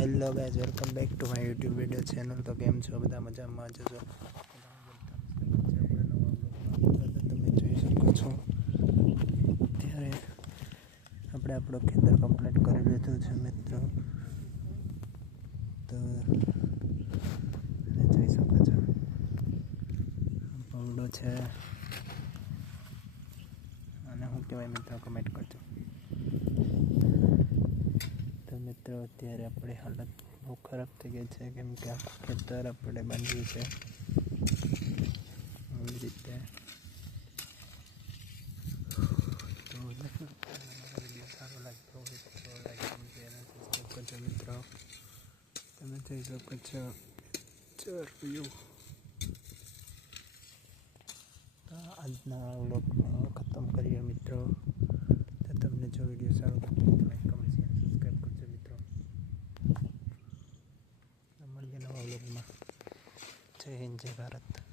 Hello guys, welcome back to my YouTube video channel. તો કેમ છો બધા? મજામાં જજો. તમે જોઈ શકો છો અત્યારે આપણે આપણો ખેતર કમ્પ્લીટ કરી લીધું છે મિત્રો. તો તમે જોઈ શકો છો પવડો છે અને શું કહેવાય મિત્રો, કમેન્ટ કરજો. તો મિત્રો અત્યારે આપણી હાલત બહુ ખરાબ થઈ ગઈ છે, કેમ કે આખું ખેતર આપણે બાંધ્યું છે એવી રીતે. તો વિડીયો સારો લાગતો હોય તો લાઈક કમેન્ટ અને સબસ્ક્રાઈબ કરજો મિત્રો. તમે જોઈ શકો છો વ્યૂ. તો આજના વ્લોગ ખતમ કરીએ મિત્રો. તો તમને જો વિડીયો સારો લાગે તો લાઈક કમેન્ટ અને સબસ્ક્રાઈબ કરજો મિત્રો. મળીએ નવા વ્લોગમાં. જય હિન્દ, જય ભારત.